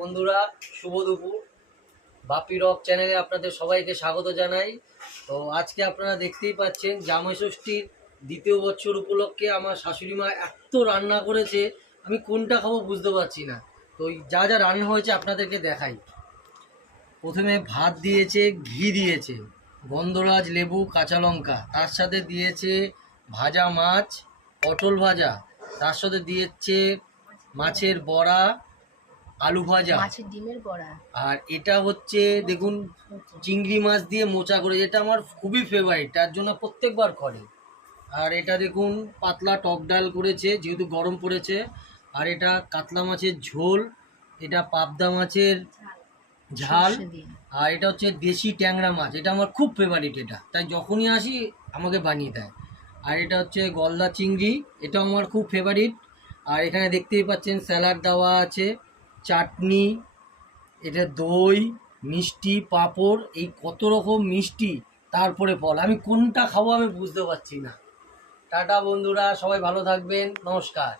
বন্ধুরা, শুভ দুপুর। বাপি রক চ্যানেলে আপনাদের সবাইকে স্বাগত জানাই। তো আজকে আপনারা দেখতেই পাচ্ছেন জামাই ষষ্ঠীর দ্বিতীয় বছর উপলক্ষে আমার শাশুড়ি মা এত রান্না করেছে, আমি কোনটা খাবো বুঝতে পারছি না। তো যা যা রান্না হয়েছে আপনাদেরকে দেখাই। প্রথমে ভাত দিয়েছে, ঘি দিয়েছে, গন্ধরাজ লেবু, কাঁচা লঙ্কা, তার সাথে দিয়েছে ভাজা মাছ, পটল ভাজা, তার সাথে দিয়েছে মাছের বড়া, আলু ভাজা, মাছের ডিমের বড়া। আর এটা হচ্ছে দেখুন চিংড়ি মাছ দিয়ে মোচা করে, যেটা আমার খুবই ফেভারিট, তার জন্য প্রত্যেকবার করে। আর এটা দেখুন পাতলা টক ডাল করেছে যেহেতু গরম পড়েছে। আর এটা কাতলা মাছের ঝোল, এটা পাবদা মাছের ঝাল, আর এটা হচ্ছে দেশি ট্যাংরা মাছ, এটা আমার খুব ফেভারিট, এটা তাই যখনই আসি আমাকে বানিয়ে দেয়। আর এটা হচ্ছে গলদা চিংড়ি, এটা আমার খুব ফেভারিট। আর এখানে দেখতেই পাচ্ছেন স্যালাড দেওয়া আছে, চাটনি, এটা দই, মিষ্টি, পাঁপড়, এই কত রকম মিষ্টি, তারপরে ফল, আমি কোনটা খাবো আমি বুঝতে পারছি না। টাটা বন্ধুরা, সবাই ভালো থাকবেন, নমস্কার।